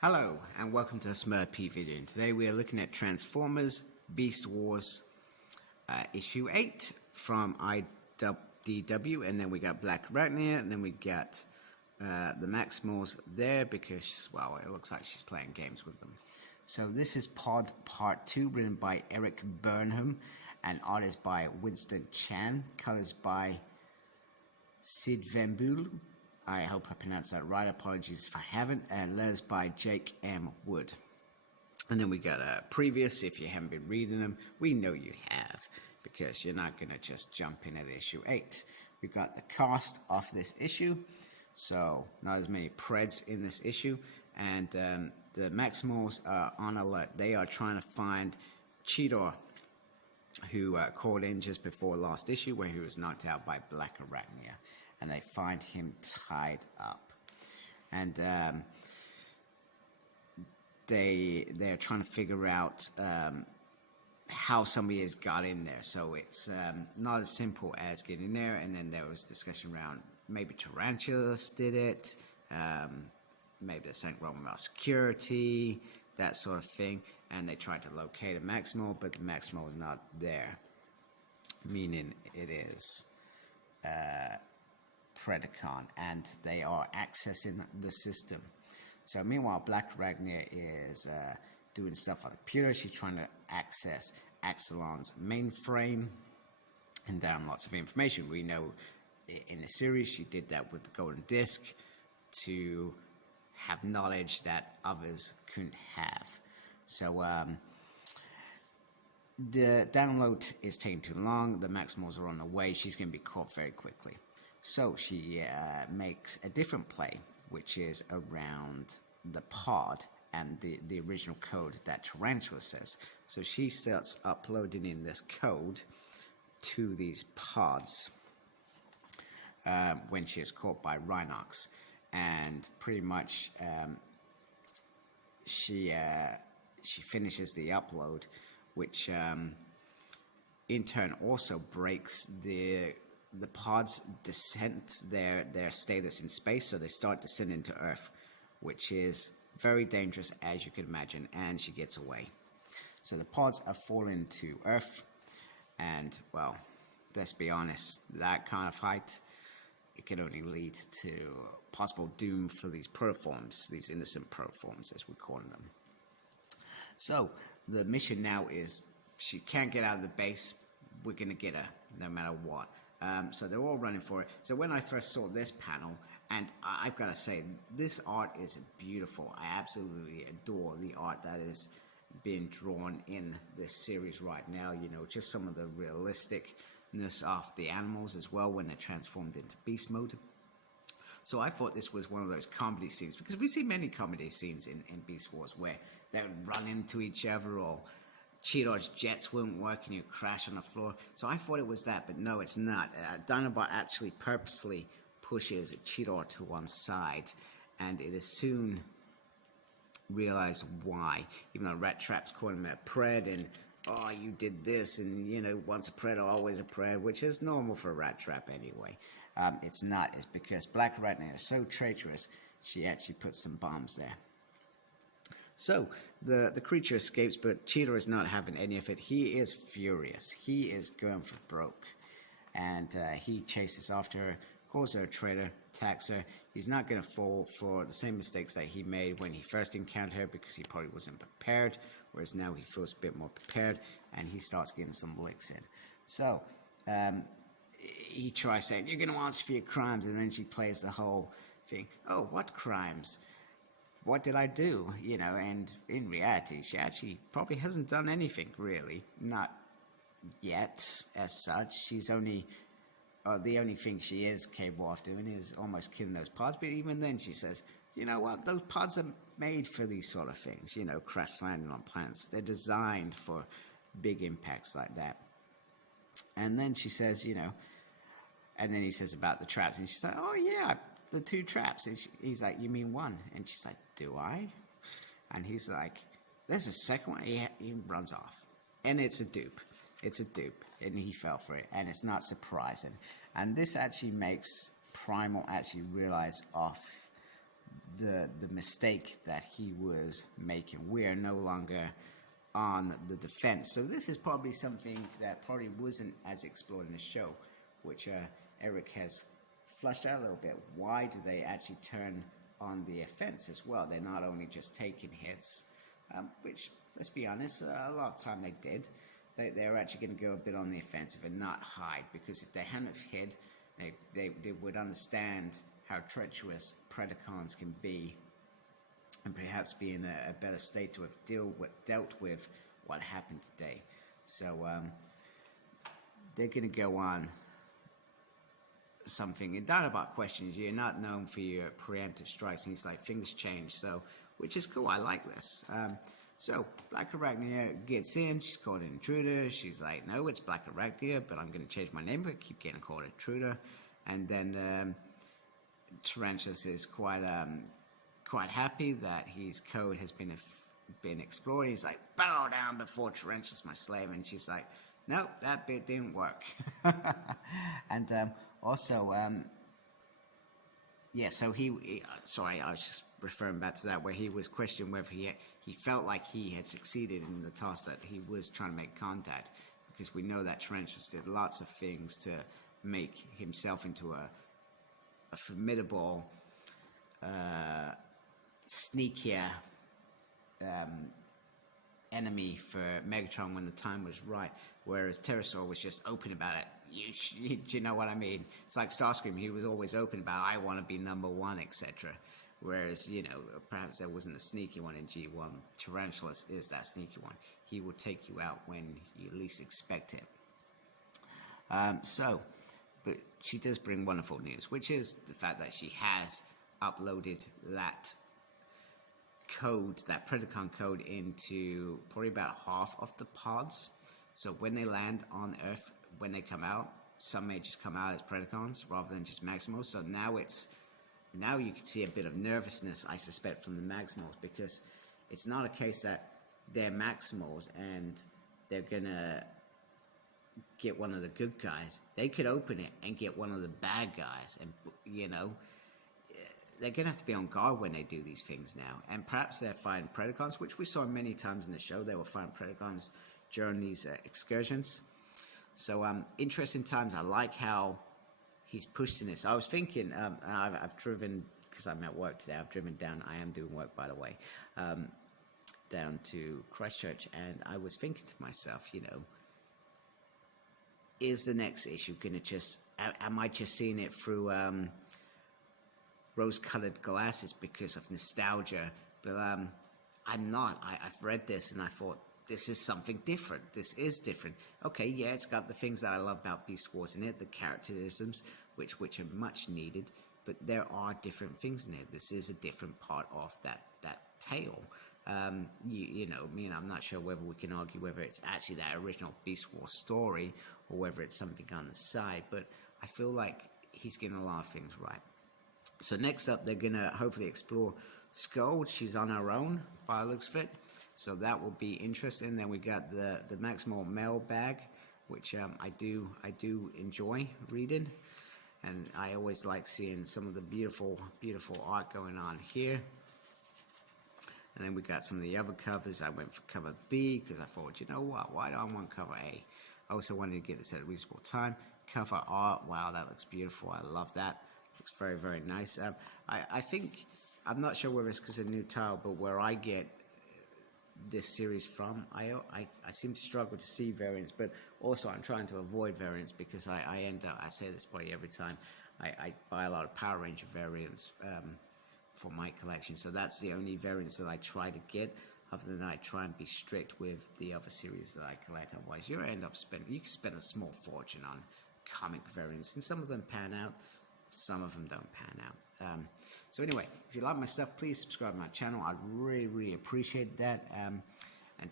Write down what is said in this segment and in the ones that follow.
Hello and welcome to the Smurp video. And today we are looking at Transformers Beast Wars issue 8 from IDW, and then we got Blackarachnia, and then we got the Maximals there because, well, it looks like she's playing games with them. So this is Pod Part 2, written by Eric Burnham, and art is by Winston Chan, colors by Sid Vembul. I hope I pronounced that right. Apologies if I haven't. And letters by Jake M. Wood. And then we got a previous. If you haven't been reading them, we know you have, because you're not going to just jump in at issue 8. We've got the cast of this issue. So not as many Preds in this issue. And the Maximals are on alert. They are trying to find Cheetor, who called in just before last issue where he was knocked out by Blackarachnia. And they find him tied up, and they're trying to figure out how somebody has got in there. So it's not as simple as getting there. And then there was discussion around maybe tarantulas did it, maybe there's something wrong with our security, that sort of thing. And they tried to locate a Maximal, but the Maximal is not there, meaning it is Predacon, and they are accessing the system. So meanwhile, Blackarachnia is doing stuff on the computer. She's trying to access Axelon's mainframe and down lots of information. We know in the series she did that with the golden disc to have knowledge that others couldn't have. So the download is taking too long. The Maximals are on the way. She's going to be caught very quickly. So she makes a different play, which is around the pod and the original code that Tarantula says. So she starts uploading in this code to these pods when she is caught by Rhinox. And pretty much she finishes the upload, which in turn also breaks the pods descent their status in space, so they start descending to Earth, which is very dangerous, as you can imagine, and she gets away. So the pods are falling to Earth, and, well, let's be honest, that kind of height, it can only lead to possible doom for these protoforms, these innocent protoforms, as we're calling them. So the mission now is she can't get out of the base. We're going to get her no matter what. So they're all running for it. So when I first saw this panel, and I've got to say, this art is beautiful. I absolutely adore the art that is being drawn in this series right now. You know, just some of the realisticness of the animals as well when they're transformed into beast mode. So I thought this was one of those comedy scenes, because we see many comedy scenes in Beast Wars where they would run into each other, or Cheetor's jets wouldn't work and you'd crash on the floor. So I thought it was that, but no, it's not. Dinobot actually purposely pushes Cheetor to one side, and it is soon realized why. Even though Rat Trap's calling him a Pred, and, oh, you did this, and, you know, once a Pred, always a Pred, which is normal for Rat Trap anyway. It's not. It's because Blackarachnia is so treacherous, she actually puts some bombs there. So the creature escapes, but Cheetor is not having any of it. He is furious. He is going for broke. And he chases after her, calls her a traitor, attacks her. He's not going to fall for the same mistakes that he made when he first encountered her, because he probably wasn't prepared, whereas now he feels a bit more prepared, and he starts getting some licks in. So he tries saying, "You're going to answer for your crimes," and then she plays the whole thing. "Oh, what crimes? What did I do?" You know, and in reality, she actually probably hasn't done anything, really. Not yet, as such. She's only, the only thing she is capable of doing is almost killing those pods. But even then, she says, you know what, those pods are made for these sort of things, you know, crash landing on planets. They're designed for big impacts like that. And then she says, you know, and then he says about the traps, and she's like, "Oh yeah, the 2 traps." And he's like, "You mean one?" And she's like, "Do I?" And he's like, "There's a second one." He runs off. And it's a dupe. It's a dupe. And he fell for it. And it's not surprising. And this actually makes Primal actually realize of the mistake that he was making. We are no longer on the defense. So this is probably something that probably wasn't as explored in the show, which Eric has flushed out a little bit. Why do they actually turn on the offense as well? They're not only just taking hits, which, let's be honest, a lot of time they did. They're actually going to go a bit on the offensive and not hide, because if they hadn't have hid, they would understand how treacherous Predacons can be, and perhaps be in a better state to have dealt with what happened today. So they're going to go on something. And Dinobot questions, you're not known for your preemptive strikes, and he's like, things change, so, which is cool. I like this. So Blackarachnia gets in, she's called an intruder. She's like, no, it's Blackarachnia, but I'm going to change my name, but keep getting called intruder. And then Tarantulas is quite happy that his code has been explored. He's like, bow down before Tarantulas, my slave. And she's like, nope, that bit didn't work. And also, yeah, so sorry, I was just referring back to that, where he was questioning whether he felt like he had succeeded in the task that he was trying to make contact, because we know that Tarantulas did lots of things to make himself into a formidable, sneakier enemy for Megatron when the time was right, whereas Pterosaur was just open about it. You know what I mean? It's like Starscream, he was always open about, I want to be #1, etc. Whereas, you know, perhaps there wasn't a sneaky one in G1. Tarantulas is that sneaky one. He will take you out when you least expect it. But she does bring wonderful news, which is the fact that she has uploaded that code, that Predacon code, into probably about half of the pods. So when they land on Earth, when they come out, some may just come out as Predacons rather than just Maximals. So now you can see a bit of nervousness, I suspect, from the Maximals, because it's not a case that they're Maximals and they're gonna get one of the good guys. They could open it and get one of the bad guys, and you know, they're gonna have to be on guard when they do these things now. And perhaps they're fighting Predacons, which we saw many times in the show. They were fighting Predacons during these excursions. So interesting times. I like how he's pushed in this. I was thinking, I've driven, because I'm at work today, I've driven down, I am doing work, by the way, down to Christchurch, and I was thinking to myself, you know, is the next issue going to just, am I just seeing it through rose-colored glasses because of nostalgia? But I'm not. I've read this and I thought, this is something different. This is different. Okay, yeah, it's got the things that I love about Beast Wars in it, the characterisms, which are much needed, but there are different things in it. This is a different part of that tale. You know, I mean, I'm not sure whether we can argue whether it's actually that original Beast Wars story or whether it's something on the side, but I feel like he's getting a lot of things right. So next up, they're going to hopefully explore Skull. She's on her own, by the looks of it. So that will be interesting. Then we got the Maximal mailbag, which I do enjoy reading, and I always like seeing some of the beautiful art going on here. And then we got some of the other covers. I went for cover B because I thought, you know what, why do I want cover A? I also wanted to get this at a reasonable time. Cover art, wow, that looks beautiful. I love that. Looks very, very nice. I think, I'm not sure whether it's because of new tile, but where I get this series from, I seem to struggle to see variants, but also I'm trying to avoid variants because I end up, I say this probably every time, I buy a lot of Power Ranger variants for my collection, so that's the only variants that I try to get. Other than that, I try and be strict with the other series that I collect. Otherwise, you end up you can spend a small fortune on comic variants, and some of them pan out, some of them don't pan out. So anyway, if you like my stuff, please subscribe to my channel. I'd really, really appreciate that. And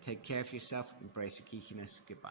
take care of yourself. Embrace your geekiness. Goodbye.